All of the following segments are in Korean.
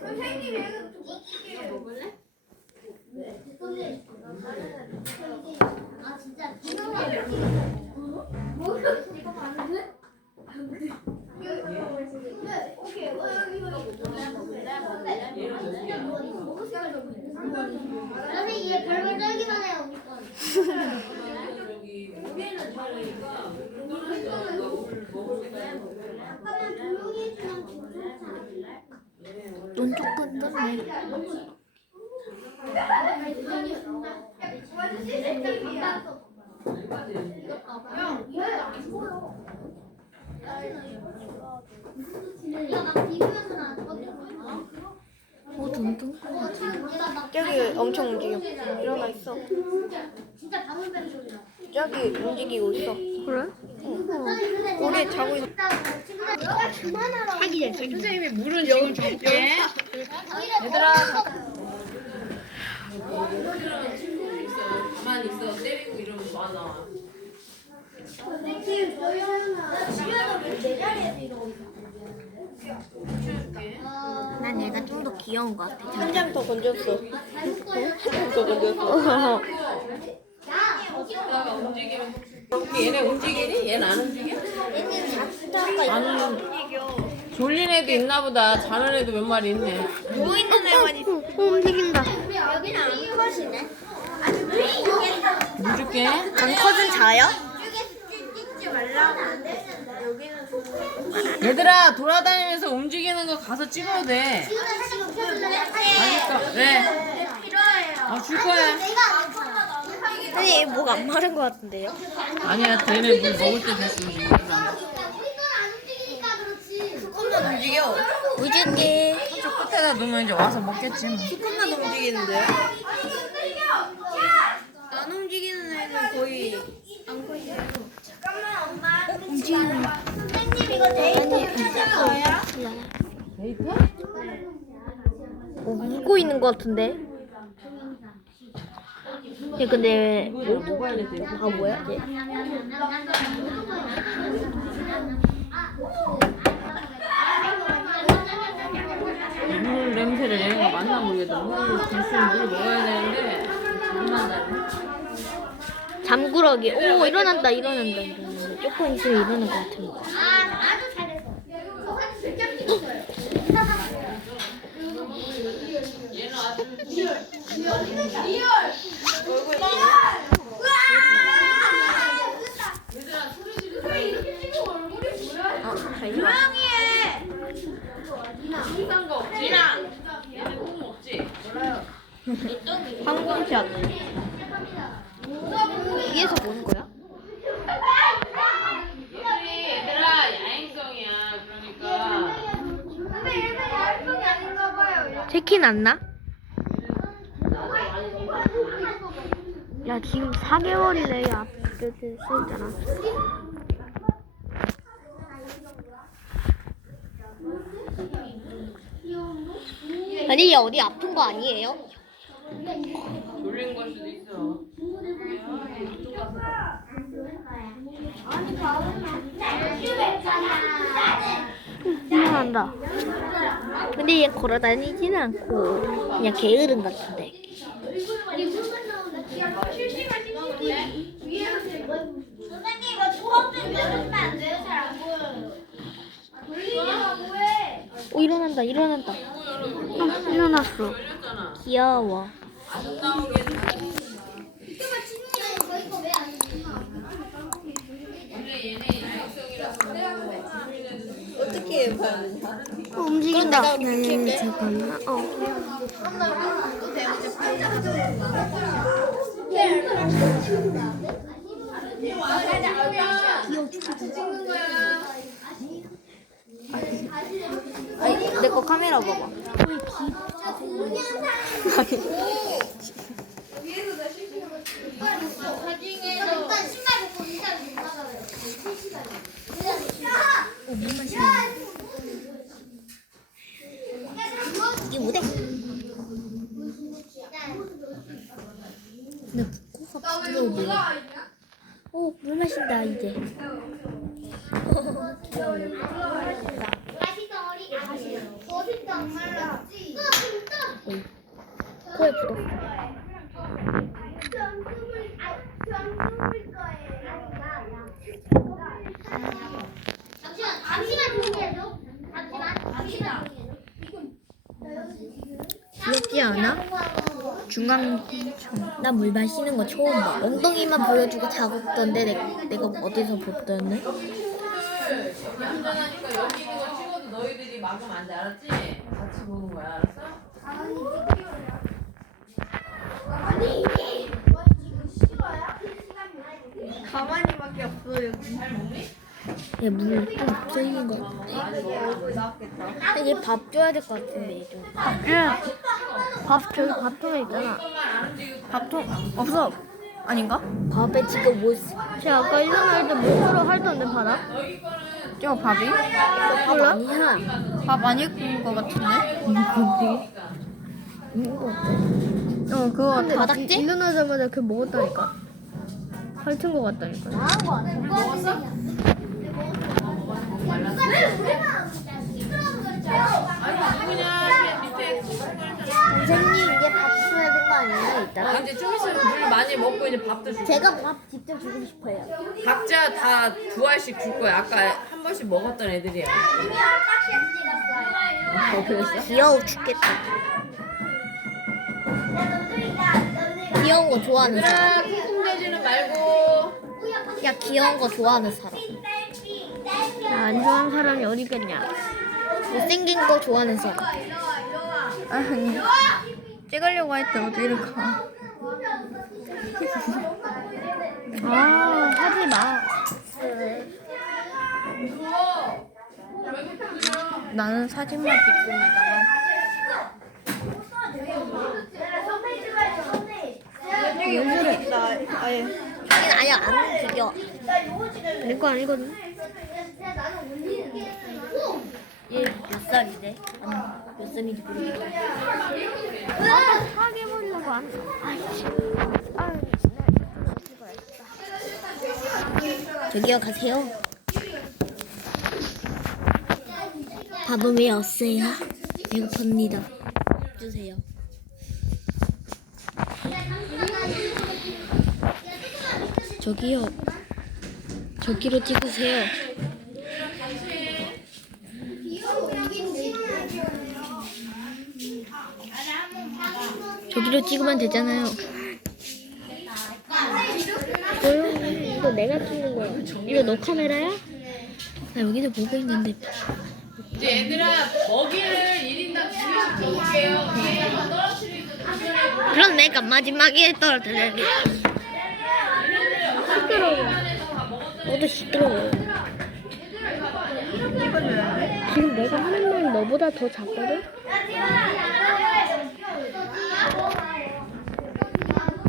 선생님이 해서 먹을래? 아 진짜 이거 봤는데? 오케이. 선생님 얘 별별 떨기만 해요. 잠깐만 조용히 해주면 괜찮지 않을래? 눈 조금 떴네. 눈 뜬 거 같아. 저기 엄청 움직여. 일어나 있어. 진짜 방울 뱀 소리야. 저기 움직이고 있어. 그래? 우리 자고 있는. 사기래. 선생님이 물은 지금 줄게. 얘들아. 가만히 있어. 때리고 이러면 많아. 선생님 저희는 집에도 내 자리에서 이러고 있어. 난 얘가 좀 더 귀여운 것 같아. 한 장 더 건졌어. 더 건졌어. 아빠가 움직이면 얘네 움직이니? 얘는 안 움직여? 안 움직여. 졸린 애도 있나 보다. 자는 애도 몇 마리 있네. 누워 있는 애만 있어. 움직인다. 여기는 안 커지네. 물 줄게. 암컷은 자요? 얘들아 돌아다니면서 움직이는 거 가서 찍어도 돼. 알겠어. 네. 줄 거야. 아니 뭐가 안 마른 것 같은데요? 아니야. 걔네 물 먹을 때 됐으면 좀 조금만 움직여. 우주님. 저 끝에다 놓으면 이제 와서 먹겠지 뭐. 조금만 움직이는데요? 안 움직이는 애는 거의 안 거예요. 움직이는. 선생님 이거 데이터 찾은 거예요? 데이터? 웃고 있는 것 같은데. 얘 근데 모바일에 데이터. 아 뭐야 얘? 물 냄새를 얘네가 맞나 모르겠다. 물을 줄수록 물 먹어야 되는데 잠만 자네. 잠구러기. 오 일어난다. 조금 있으면 일어날 것 같은데. 아주 잘했어. 저 사진 100점 찍었어요. 얘는 아주 얘들아 소리 지르지 이렇게 찍고 얼굴이 뭐야? 비싼 거 없지? 얘네 똥 없지? 항공샷. 위에서 보는 거야? 얘들아 야행성이야. 그러니까 근데 얘는 야외성이 아닌가 봐요. 체킨 안 나? 야 지금 4개월이래. 야 그때 써있잖아. 아니 얘 어디 아픈 거 아니에요? 졸린 걸 수도 있어. 아니 바보는 유배잖아. 일어난다. 근데 얘 걸어다니지는 않고 그냥 게으름 같은데. 리뷰만 나오는 실시간 위에서 제일 선생님 이거 초합된 열어주면 안 돼요? 잘 안 보여요. 돌리려고 해. 오 일어난다. 일어났어. 귀여워. 안 나오게 유튜브 찍는 거 이거 왜안 원래 얘네 야행성이라서 어떻게 봐야 되냐? 움직인다. 네, 잠깐만. 아니 내 거 카메라 봐봐. 일단 신발 벗고 일단 못 나가요. 이게 뭐대? 근데 코가 부드러워. 오, 물 마신다 이제. 맛있어 어리 아시. 거짓도 안 말랐지. 죽었어. 잠시만 조용히 해줘. 잠시만. 귀엽지 않아? 중간 나 물 마시는 거 처음 봐. 엉덩이만 보여주고 작업던데 내가 어디서 봤던데? 운전하니까 여기 있는 거 찍어도 너희들이 막으면 안 돼, 알았지? 같이 보는 거야, 알았어? 가만히밖에 없어 여기. 잘 먹니? 얘물좀 없어지는 거 같아. 근데 얘 밥 줘야 될 것 같은데 얘 좀. 밥 줘야. 밥 저기 밥통에 있잖아. 이것만 안 움직이고 밥통 없어. 아닌가? 밥에 지금 뭐? 제가 아까 일어날 때 뭐로 할던데 봐라. 너희 거는 저거 밥이? 몰라? 아니야. 밥 아닐 것 같은데? 이거 어때? 그거 근데 바닥지? 일어나자마자 그 먹었다니까. 핥은 거 같다니까. 물 먹었어? 아니 누구냐 밑에 선생님 이제 밥 줘야 될 거 아니에요? 이따가. 이제 좀 있으면 물 많이 먹고 이제 밥도 줄 거야. 제가 밥 직접 주고 싶어요. 각자 다 2알씩 줄 거야. 아까 한 번씩 먹었던 애들이야. 귀여워 죽겠다. 귀여운 거 좋아하는 사람. 얘들아 쿵쿵대지는 말고. 야 귀여운 거 좋아하는 사람. 안 좋아하는 사람이 어디 있겠냐? 못생긴 거 좋아하는 사람. 아니 찍으려고 했대 어디를 가. 아 하지 마. 나는 사진만 찍습니다. 아예. 하긴 아예 안 움직여. 내 거 아니거든. 얘 몇 살이래? 아니 몇 살인지 모르겠어. 나도 사귀 보려고 안. 아이씨. 아유 저기요 가세요. 밥은 왜 없어요? 배고픕니다. 주세요. 저기요. 저기로 찍으세요. 저기로 찍으면 되잖아요. 조용히. 이거 내가 찍는 거야. 이거 너 카메라야? 나 여기서 보고 있는데. 이제 얘들아 먹이를 1인당 2개씩 먹을게요. 위에서 떨어뜨리고 주변에 그럼 내가 마지막에 떨어뜨릴게. 시끄러워. 너도 시끄러워. 지금 내가 하는 말 너보다 더 작거든?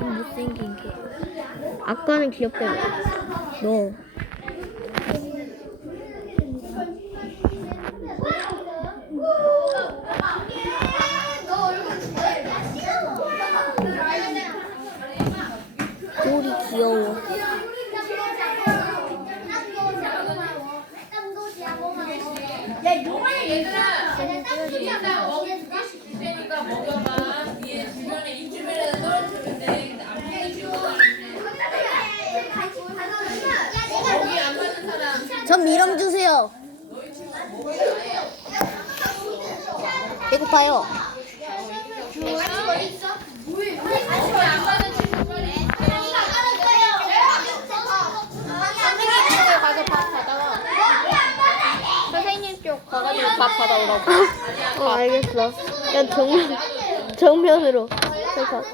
못생긴 게. 아까는 귀엽다고. 너. 꼬리 귀여워. 얘들아 1인당 먹이 2개씩 줄 테니까 먹여봐. 위에 주변에 이쯤에다 떨어뜨리면 돼. 안 보여주고 먹이 안 받는 사람 전 미럼 주세요. 배고파요. 안 받는 친구 빨리 가서 밥 받아와. 선생님 쪽 가가지고 밥 받아오라고. 알겠어. 야 정면으로. 잠깐.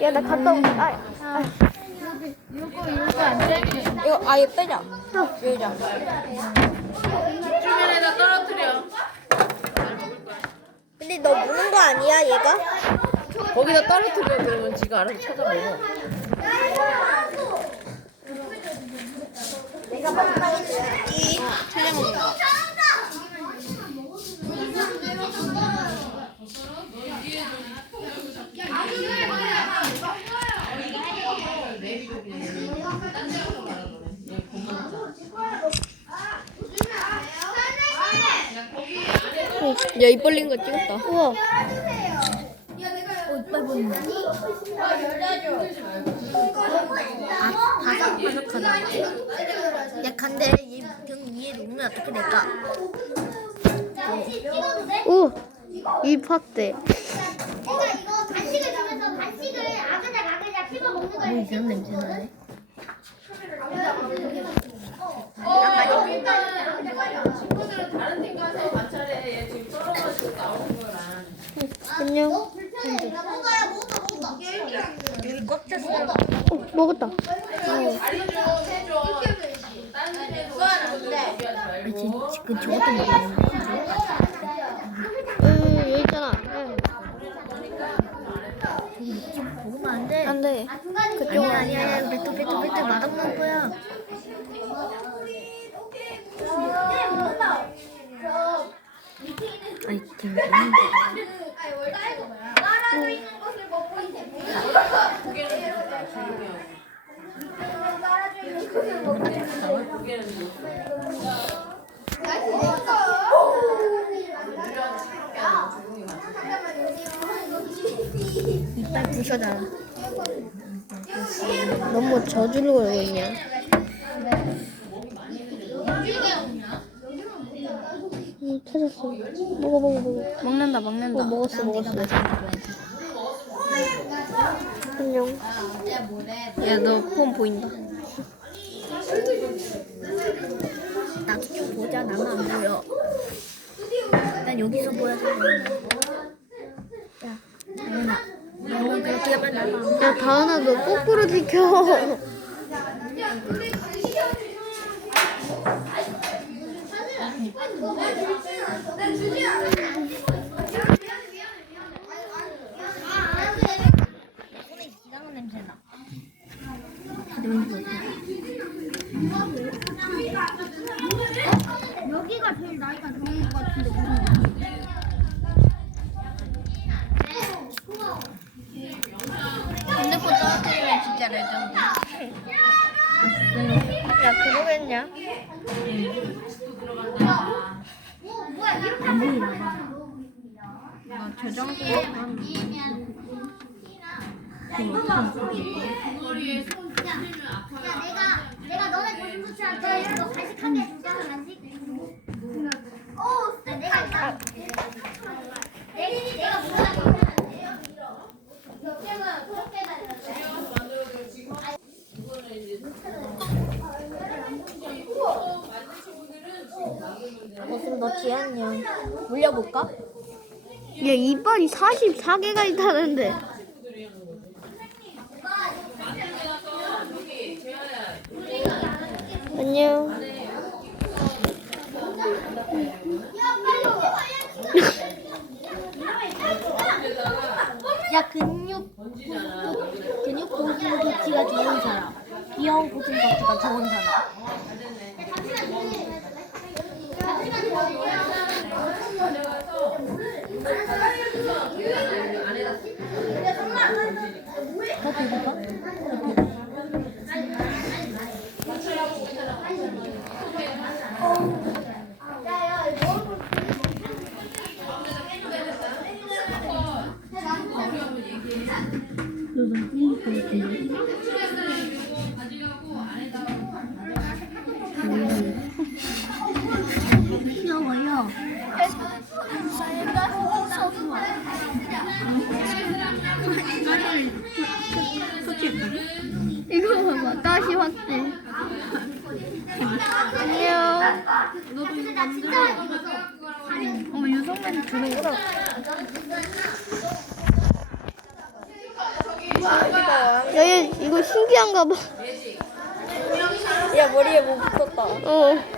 야 나 갔다 올게. 이거 아예 빼자. 빼자. 주변에다 떨어뜨려. 근데 너 무는 거 아니야 얘가? 거기다 떨어뜨려. 그러면 지가 알아서 찾아 먹어. 내가 먹다가 줄지. 찾아먹는 거. 내비도 그냥 딴 데로 말하더래. 얘 겁먹자. 야, 입 벌린 거 찍었다. 우와. 이빨 보인다. 바삭바삭하다. 야, 근데 얘 놓으면 어떻게 될까? 오, 입 확대. 내가 이거 간식을 주면서 간식을 아그작 씹어 먹는 거야. 뭐 이런 냄새 나네. 친구들은 다른 팀 가서 관찰해. 얘 지금 썰어가지고 나오는 거랑. 안녕. 먹어야. 여기 꽉 찼어. 먹었다. 자리 좀 해줘. 딴 데도 친구들 얘기하지 말고. 지금 저것도 먹었는데. 여기 있잖아. 먹으면 안 돼. 안 돼. 아니야. 뱉어 맛없는 거야. 아이, 지금 따라져 있는 것을 먹고 있는 이빨 부셔잖아. 너무 저주를 걸고 있냐? 찾았어. 먹어. 먹는다. 먹었어. 안녕. 야, 너 폰 보인다. 나도 좀 보자. 나만 안 보여. 난 여기서 보여서. 야, 너는 그렇게 하면 나만 안 보여. 야, 다은아, 너 거꾸로 지켜. 이상한 냄새 나. 여기가 제일 나이가 적은 것 같은데. 핸드폰 떨어뜨리면 진짜 레전드. 야, 그러겠냐? 뭐야 이렇게 안 보이나? 나 저장소 내가 너네 조심부치한테 이거 간식 한 개 줄게. 간식. 내가 있다. 내가 뭐야? 무슨 너 지았냐? 물려볼까? 야, 이빨이 44개가 있다는데. 안녕. 야, 근육 보충기치가 좋은 사람. 귀여운 보충기치가 좋은 사람. 더 배고파? 귀여워요. 이거 봐봐, 다시 확대. 안녕. 너도 이거 만들어. 어머, 유성맨이 주는구나. 야, 얘 이거 신기한가 봐. 야 머리에 뭐 붙었다. 어.